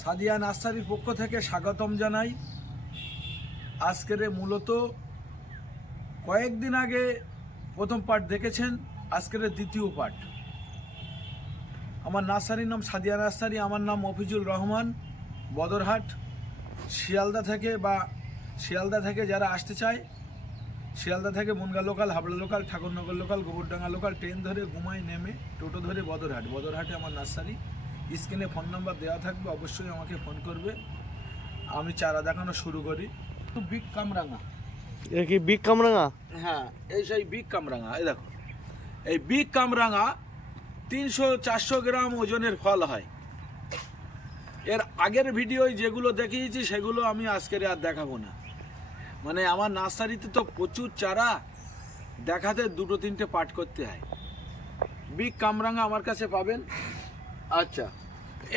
সাদিয়া নার্সারির পক্ষ থেকে স্বাগতম জানাই। আজকের মূলত কয়েকদিন আগে প্রথম পার্ট দেখেছেন, আজকের দ্বিতীয় পার্ট। আমার নার্সারির নাম সাদিয়া নার্সারি, আমার নাম মফিজুল রহমান, বদরহাট, শিয়ালদা থেকে যারা আসতে চায়, শিয়ালদা থেকে মুনগা local, Habra local, Thakurnagar local, Gobardanga local train ধরে গুমাই নেমে টোটো ধরে বদরহাটে আমার নার্সারি। স্ক্রিনে ফোন নাম্বার দেওয়া থাকবে, অবশ্যই আমাকে ফোন করবে। আমি চারা দেখানো শুরু করি। বিগ কামরাঙা, এটা কি বিগ কামরাঙা? হ্যাঁ, এই সেই বিগ কামরাঙা। এই দেখো, এই বিগ কামরাঙা 300-400 গ্রাম ওজনের ফল হয়। এর আগের ভিডিও যেগুলো দেখিয়েছি সেগুলো আমি আজকের আর দেখাবো না। মানে আমার নার্সারিতে তো প্রচুর চারা, দেখাতে 2-3টে পার্ট করতে হয়। বিগ কামরাঙা আমার কাছে পাবেন। আচ্ছা,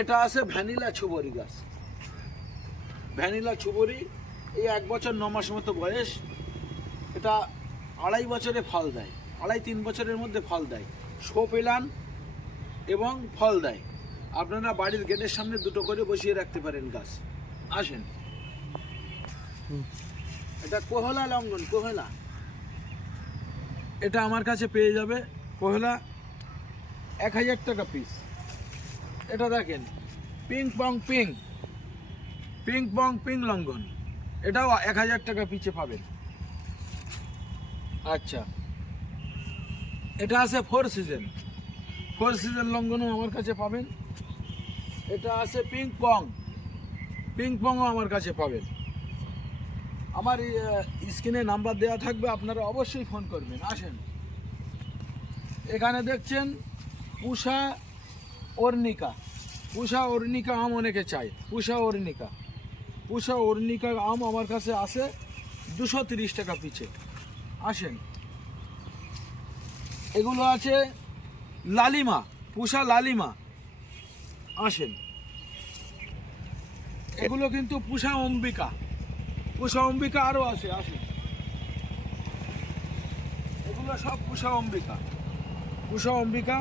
এটা আছে ভ্যানিলা ছুবরি গাছ। ভ্যানিলা ছুবরি, এই 1 বছর 9 মাস মতো বয়স। এটা 2.5 বছরে ফল দেয়, 2.5-3 বছরের মধ্যে ফল দেয়। শো পেলান এবং ফল দেয়। আপনারা বাড়ির গেটের সামনে 2টো করে বসিয়ে রাখতে পারেন গাছ। আসেন, এটা কোহলা লঙ্ঘন, কোহলা। এটা আমার কাছে পেয়ে যাবে কোহলা 1000 টাকা পিস। এটা দেখেন, পিং পং পিং লঙ্ঘন, এটাও 1000 টাকা পিছে পাবেন। আচ্ছা, এটা আছে 4 সিজন লঙ্ঘনও আমার কাছে পাবেন। এটা আছে পিং পংও আমার কাছে পাবেন। আমার স্ক্রিনে নাম্বার দেওয়া থাকবে, আপনারা অবশ্যই ফোন করবেন। আসেন, এখানে দেখছেন পুষা অর্নিকা আম অনেকে চাই। পুষা অর্নিকা আম আমার কাছে আছে 230 টাকা পিছে। আসেন, এগুলো আছে লালিমা, পুষা লালিমা। আসেন, এগুলো কিন্তু পুষা অম্বিকা আরও আছে। আসেন, এগুলো সব পুষা অম্বিকা,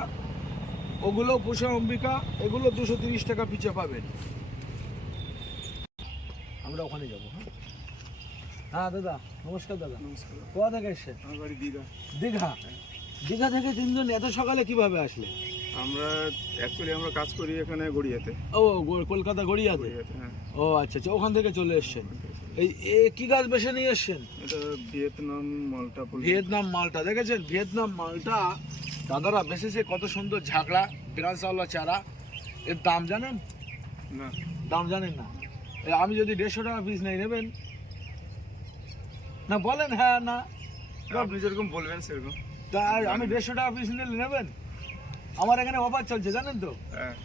ওগুলো পুষা অম্বিকা। এগুলো 230 টাকা পিছে পাবেন। আমরা ওখানে যাবো। হ্যাঁ দাদা, নমস্কার। দাদা নমস্কার। কোথা থেকে এসছেন? আমার বাড়ি দীঘা। দীঘা থেকে 3জন এত সকালে কিভাবে আসলে? আমরা কাজ করি এখানে গড়িয়াতে। ও, কলকাতা গড়িয়াতে। হ্যাঁ। ও আচ্ছা, ওখান থেকে চলে এসছেন। এই কি গাছ বেছে নিয়ে এসছেন? এটা ভিয়েতনাম মালটা। দেখেছেন, ভিয়েতনাম মালটা দাদারা বেছেছে, কত সুন্দর ঝাঁকড়া ব্রাঞ্চওয়ালা চারা। এর দাম জানেন? না। দাম জানেন না? আমি যদি 150 টাকা পিস নেবেন না? বলেন হ্যাঁ না। আপনি যেরকম বলবেন সেরকম। তা আমি 150 টাকা পিস নেবেন? আমার এখানে অফার চলছে, জানেন তো? হ্যাঁ।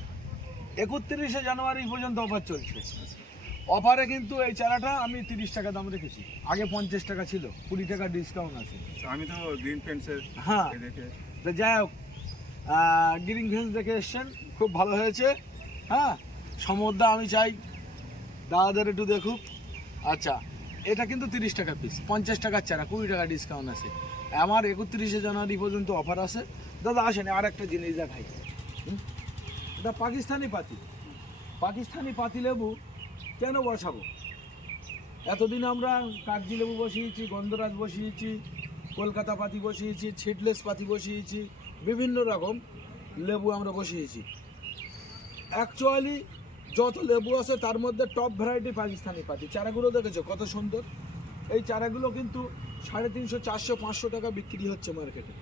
31শে জানুয়ারি পর্যন্ত অফার চলছে। অফারে কিন্তু এই চারাটা আমি 30 টাকা দাম রেখেছি। আগে 50 টাকা ছিল, 20 টাকা ডিসকাউন্ট আছে। আমি তো গ্রিন ফেন্সের হ্যাঁ, দেখে। তো যাই হোক, গ্রিন ফেন্স দেখে এসছেন, খুব ভালো হয়েছে। হ্যাঁ, সমুদ্র আমি চাই দাদাদের একটু দেখুক। আচ্ছা, এটা কিন্তু 30 টাকা পিস, 50 টাকার চারা, 20 টাকা ডিসকাউন্ট আছে। আমার 31শে জানুয়ারি পর্যন্ত অফার আছে। দাদা আসেন, আর একটা জিনিস দেখাই। এটা পাকিস্তানি পাতি লেবু কেন বসাবো? এতদিন আমরা কাগজি লেবু বসিয়েছি, গন্ধরাজ বসিয়েছি, কলকাতা পাতি বসিয়েছি, ছিডলেস পাতি বসিয়েছি, বিভিন্ন রকম লেবু আমরা বসিয়েছি। অ্যাকচুয়ালি যত লেবু আছে তার মধ্যে টপ ভ্যারাইটি পাকিস্তানি পাতি। চারাগুলো দেখেছো কত সুন্দর? এই চারাগুলো কিন্তু 350, 400, 500 টাকা বিক্রি হচ্ছে মার্কেটে।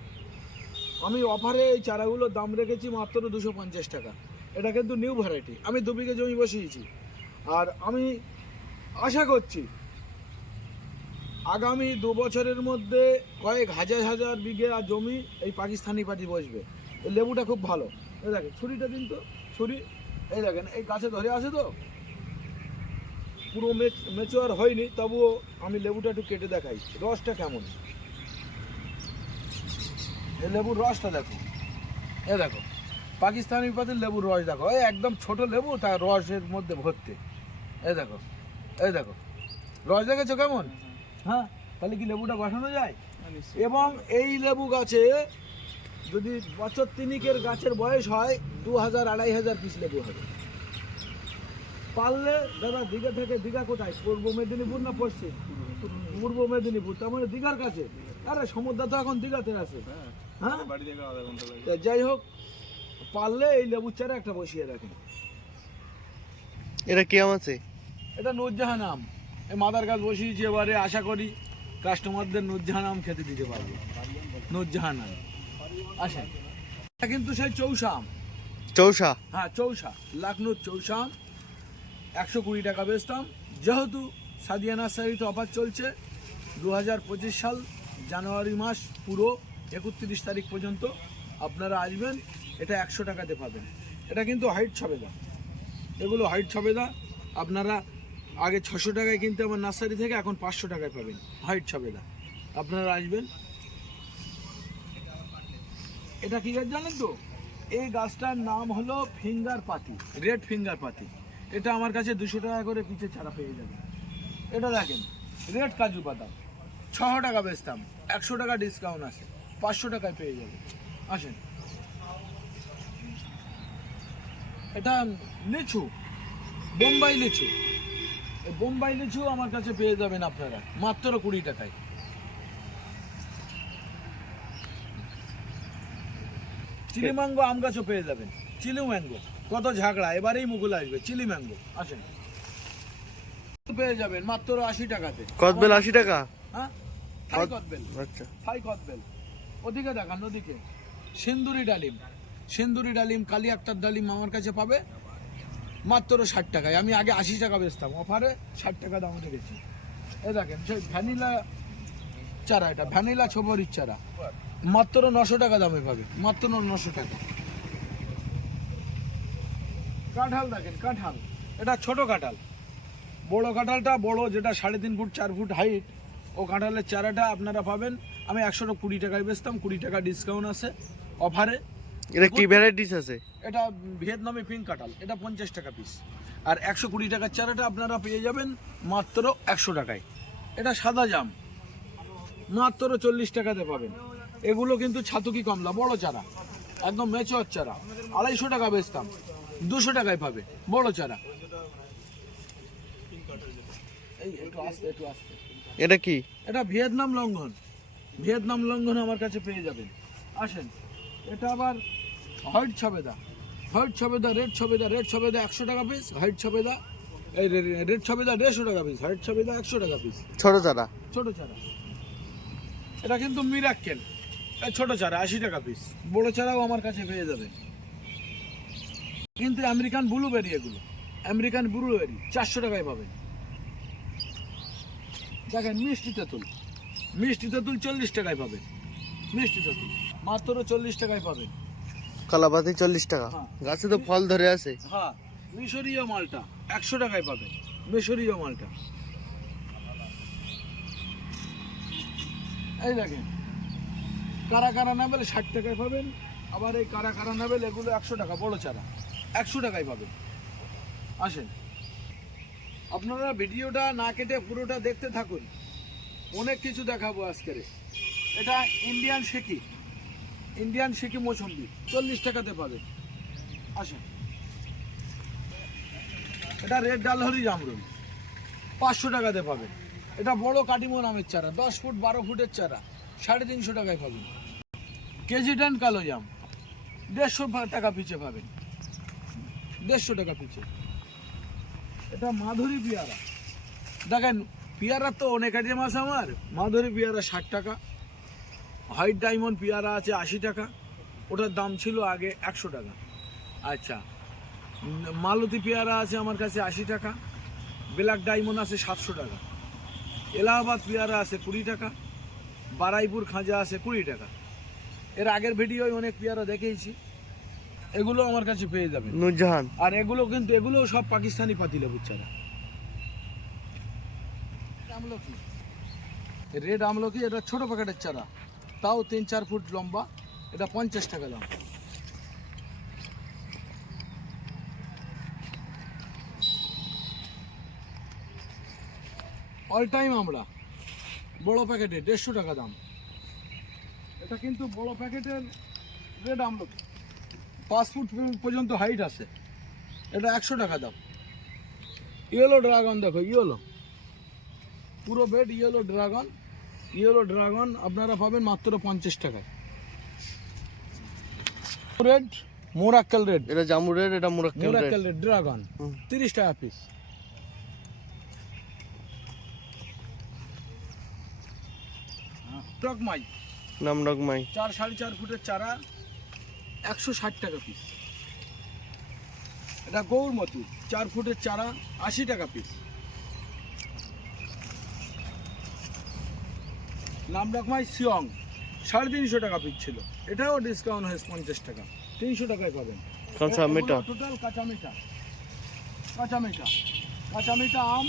আমি অফারে এই চারাগুলোর দাম রেখেছি মাত্র 250 টাকা। এটা কিন্তু নিউ ভ্যারাইটি। আমি 2 বিঘে জমি বসিয়েছি, আর আমি আশা করছি আগামী 2 বছরের মধ্যে কয়েক হাজার বিঘে জমি এই পাকিস্তানি পাতি বসবে। এই লেবুটা খুব ভালো। এই দেখেন, ছুরিটা দিন তো, ছুরি। এই দেখেন, এই গাছে ধরে আছে তো, পুরো ম্যাচিওর হয়নি, তবুও আমি লেবুটা একটু কেটে দেখাই রসটা কেমন। এই লেবুর রসটা দেখো, এ দেখো, পাকিস্তানি পাতির লেবুর রস দেখো। এই একদম ছোট লেবু, তার রসের মধ্যে ভর্তি। এই দেখো, রস দেখেছো কেমন? হ্যাঁ, তাহলে কি লেবুটা বসানো যায়? এবং এই লেবু গাছে যদি বছর 3 গাছের বয়স হয়, 2000-2500 পিস লেবু হবে। পারলে দাদা দীঘা থেকে, দীঘা কোথায়, পূর্ব মেদিনীপুর না পশ্চিম? পূর্ব মেদিনীপুর, তার মানে দীঘার কাছে। আরে সমুদ্র তো এখন দীঘাতে আছে। হ্যাঁ, বাড়ি থেকে আধা ঘন্টা লাগে। তা যাই হোক, পারলে এই লেবুর চারা একটা বসিয়ে রাখেন। এটা কি আম আছে? এটা নুরজাহান আম, এই মাদার গাছ বসিয়েছি, এবারে আশা করি কাস্টমারদের নুরজাহান আম খেতে দিতে পারবো। নুরজাহান আম আসেন, এটা কিন্তু সেই চৌষা আম। চৌষা? হ্যাঁ চৌষা, লাকনুর চৌষা আম। 120 টাকা বেচতাম। যেহেতু সাদিয়া নার্সারিতে অফার চলছে 2025 সাল জানুয়ারি মাস পুরো 31 তারিখ পর্যন্ত আপনারা আসবেন, এটা 100 টাকাতে পাবেন। এটা কিন্তু হাইট ছবেদা, এগুলো হাইট ছবেদা। আপনারা আগে 600 টাকায় কিনতে আমার নার্সারি থেকে, এখন 500 টাকায় পাবেন হাইট ছবেদা। আপনারা আসবেন। এটা কি গাছ জানেন তো? এই গাছটার নাম হলো ফিঙ্গার পাতি, রেড ফিঙ্গার পাতি। এটা আমার কাছে 200 টাকা করে পিছে চারা পেয়ে যাবেন। এটা দেখেন রেড কাজু বাদাম, 600 টাকা বেচতাম, 100 টাকা ডিসকাউন্ট আছে, 500 টাকায় পেয়ে যাবে। আসেন, এটা লিচু, বোম্বাই লিচু। এই বোম্বাই লিচু আমার কাছে পেয়ে যাবেন আপনারা মাত্র 20 টাকায়। চিলি ম্যাঙ্গো আম গাছও পেয়ে যাবেন, চিলি ম্যাঙ্গো। কত ঝাগড়া, এবারেই মুকুল আসবে চিলি ম্যাঙ্গো। আসেন, পেয়ে যাবেন মাত্র 80 টাকাতে। কদবেল 80 টাকা? হ্যাঁ, থাই কদবেল। আচ্ছা, থাই কদবেল। ওদিকে দেখান, ওদিকে সিন্দুরি ডালিম, সিন্দুরি ডালিম, কালি আক্তার ডালিম আমার কাছে পাবে মাত্র 60 টাকায়। আমি আগে 80 টাকা বেচতাম, অফারে 60 টাকা দাম রেখেছি। এই দেখেন সেই ভ্যানিলা চারা, এটা ভ্যানিলা ছবরির চারা, মাত্র 900 টাকা দামে পাবে, মাত্র 900 টাকা। কাঁঠাল দেখেন, কাঁঠাল, এটা ছোট কাঁঠাল। বড় কাঁঠালটা বড়, যেটা 3.5 ফুট 4 ফুট হাইট, ও কাঁঠালের চারাটা আপনারা পাবেন আমি 120 টাকায় বেচতাম, 20 টাকা ডিসকাউন্ট আছে অফারে। এটা কি ভ্যারাইটিস আছে? এটা ভিয়েতনামি পিঙ্ক কাঁঠাল, এটা 50 টাকা পিস। আর 120 টাকার চারাটা আপনারা পেয়ে যাবেন মাত্র 100 টাকায়। এটা সাদা জাম, মাত্র 40 টাকাতে পাবেন। এগুলো কিন্তু ছাতুকি কমলা, বড় চারা, একদম মেচুয়ার চারা, 250 টাকা বেচতাম, 200 টাকায় পাবে বড় চারা। এই একটু আস্তে, একটু আস্তে। এটা কি? এটা ভিয়েতনাম লঙ্ঘন, ভিয়েতনাম লঙ্ঘন আমার কাছে পেয়ে যাবেন। আসেন, এটা আবার হোয়াইট ছবেদা, হোয়াইট ছবেদা, রেড ছবেদা, রেড ছবেদা 100 টাকা পিস, হোয়াইট ছবেদা, এই রেড ছবেদা 150 টাকা পিস, হোয়াইট ছবেদা 100 টাকা পিস। ছোট চারা? ছোট চারা, এটা কিন্তু মিরাক্কেল, এই ছোট চারা 80 টাকা পিস। বড় চারাও আমার কাছে পেয়ে যাবেন। কিন্তু আমেরিকান ব্লুবেরি, এগুলো আমেরিকান ব্লুবেরি 400 টাকায় পাবেন। দেখেন মিষ্টি তেঁতুল, মিষ্টি তেঁতুল 40 টাকায় পাবেন, মিষ্টি তেঁতুল মাত্র 40 টাকায় পাবেন। কলাপাতি 40 টাকা? হ্যাঁ। গাছে তো ফল ধরে আছে। হ্যাঁ, মিশরীয় মালটা 100 টাকায় পাবেন, মিশরীয় মালটা। এই দেখেন কারা কারা নাবেল 60 টাকায় পাবেন। আবার এই কারা কারা নাবেল, এগুলো 100 টাকা, বড় চারা 100 টাকায় পাবেন। আসেন, আপনারা ভিডিওটা না কেটে পুরোটা দেখতে থাকুন, অনেক কিছু দেখাবো আজকের। এটা ইন্ডিয়ান শেকি, ইন্ডিয়ান শেকি মৌসুম্বি 40 টাকাতে পাবেন। আসেন, এটা রেড ডালহরি জামরুল 500 টাকাতে পাবেন। এটা বড় কাটিমন আমের চারা, 10 ফুট 12 ফুটের চারা 350 টাকায় পাবেন। কেজি টান কালো জাম 150 টাকা পিছে পাবেন, 150 টাকা পিছে। এটা মাধুরী পেয়ারা, দেখেন পেয়ারা তো অনেক আইটেম আছে আমার। মাধুরী পেয়ারা 60 টাকা, হোয়াইট ডায়মন্ড পেয়ারা আছে 80 টাকা, ওটার দাম ছিল আগে 100 টাকা। আচ্ছা, মালতী পেয়ারা আছে আমার কাছে 80 টাকা, ব্ল্যাক ডায়মন্ড আছে 700 টাকা, এলাহাবাদ পেয়ারা আছে 20 টাকা, বারাইপুর খাঁজা আছে 20 টাকা। এর আগের ভিডিওয় অনেক পেয়ারা দেখেইছি, এগুলো আমার কাছে পেয়ে যাবেন। নুরজাহান? আর এগুলো কিন্তু, এগুলো সব পাকিস্তানি পাতিলেবুর চারা। আমলকি, রেড আমলকি, এটা ছোট প্যাকেটের চারা, তাও 3-4 ফুট লম্বা, এটা 50 টাকা দাম। অল টাইম আমরা, বড় প্যাকেটে 150 টাকা দাম। এটা কিন্তু বড় প্যাকেটের রেড আমলকি, 5 ফুট পর্যন্ত হাইট আছে, এটা 100 টাকা দাম। ইয়েলো ড্রাগন দেখো, ইয়েলো পুরো বেড ইয়েলো ড্রাগন আপনারা পাবেন মাত্র 50 টাকায়। রেড মোরাক্কেল রেড, এটা জামু রেড, এটা মুরাক্কেল রেড। মোরাক্কেল রেড ড্রাগন 30 টাকা পিস। টকমাই নামডকমাই 4-4.5 ফুটের চারা 160 টাকা পিস। এটা গৌরমতি 4 ফুটের চারা 80 টাকা পিস। নামডকমাই সিয়ং 350 টাকা পিস ছিল, এটাও ডিসকাউন্ট হয়েছে 50 টাকা, 300 টাকায় পাবেন। কাঁচা মিঠা। টোটাল কাঁচা মিঠা আম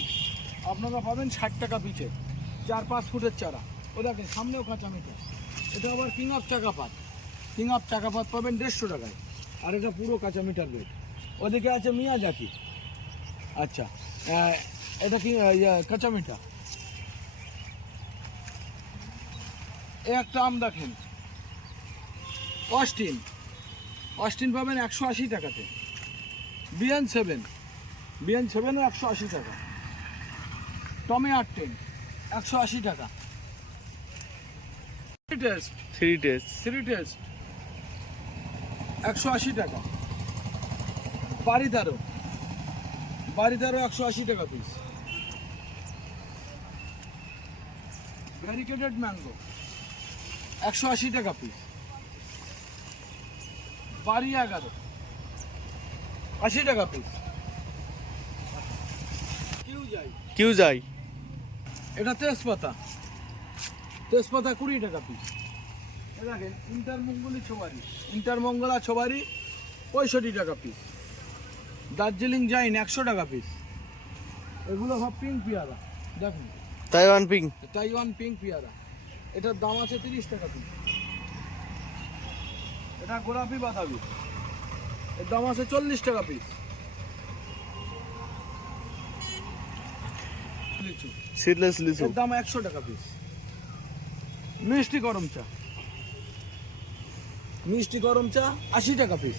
আপনারা পাবেন 60 টাকা পিছে, 4-5 ফুটের চারা। ও দেখেন সামনেও কাঁচা মিঠা, এটা আবার কিং অফ চাকাপাত পাবেন 150 টাকায়। আর এটা পুরো কাঁচা মিঠার রেট। ওদিকে আছে মিয়াজাকি, আচ্ছা এটা কি কাঁচা মিঠা। এই একটা আম দেখেন অস্টিন পাবেন 180 টাকাতে। BN7 ও 180 টাকা। টমি 810 180 টাকা। থ্রি টেস্ট 180 টাকা। বাড়িদারও 180 টাকা পিস। ভ্যারিকেটেড ম্যাঙ্গো 180 টাকা পিস। বাড়ি 11 80 টাকা পিস। কিউ যাই এটা তেজপাতা 20 টাকা পিস। দেখেন ইন্টারমঙ্গলা ছোবারি 65 টাকা পিস। দার্জিলিং জাইন 100 টাকা পিস। এগুলো সব পিঙ্ক পেয়ারা, দেখুন তাইওয়ান পিঙ্ক পেয়ারা, এটার দাম আছে 30 টাকা পিস। এটা গোলাপি বাতাবি, এর দাম আছে 40 টাকা পিস। সিডলেস লিচু এর দাম 100 টাকা পিস। মিষ্টি গরম চা 80 টাকা পিস।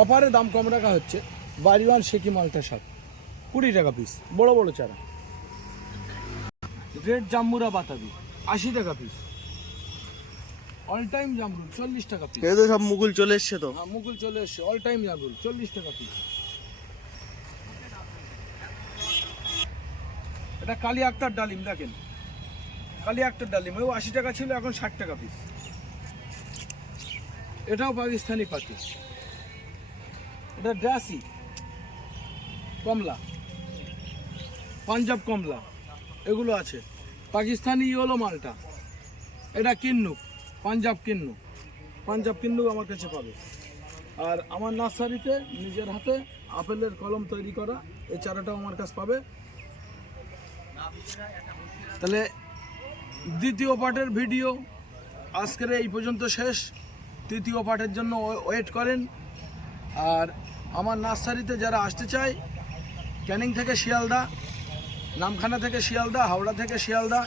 অফারে দাম কম রাখা হচ্ছে। বাড়িওয়ান শেকি মালটা শাক 20 টাকা পিস, বড় চারা। রেড জাম্বুরা বাতাবি 80 টাকা পিস। অল টাইম জামরুল 40 টাকা পিস। এই তো সব মুকুল চলে এসছে তো। হ্যাঁ মুকুল চলে এসছে। অল টাইম জামরুল 40 টাকা পিস। এটা কালি আক্তার ডালিম, দেখেন কালি আক্তার ডালিম, ও 80 টাকা ছিল, এখন 60 টাকা পিস। এটাও পাকিস্তানি পাতি। এটা ড্রাসি কমলা, পাঞ্জাব কমলা, এগুলো আছে। পাকিস্তানি ইয়েলো মালটা, এটা কিন্নুক, পাঞ্জাব কিন্নুক আমার কাছে পাবে। আর আমার নার্সারিতে নিজের হাতে আপেলের কলম তৈরি করা এই চারাটাও আমার কাছে পাবে। তাহলে দ্বিতীয় পার্টের ভিডিও আজকের এই পর্যন্ত শেষ। তৃতীয় পার্টের জন্য ওয়েট করেন। আর আমার নার্সারিতে যারা আসতে চায়, ক্যানিং থেকে শিয়ালদা, নামখানা থেকে শিয়ালদা, হাওড়া থেকে শিয়ালদা,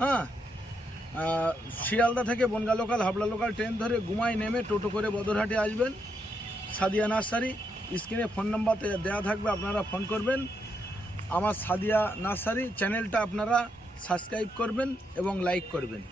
হ্যাঁ শিয়ালদা থেকে Bongaon local, Habra local train ধরে গুমায় নেমে টোটো করে বদরহাটে আসবেন। সাদিয়া নার্সারি, স্ক্রিনে ফোন নাম্বার দেওয়া থাকবে, আপনারা ফোন করবেন। আমার সাদিয়া নার্সারি চ্যানেলটা আপনারা সাবস্ক্রাইব করবেন এবং লাইক করবেন।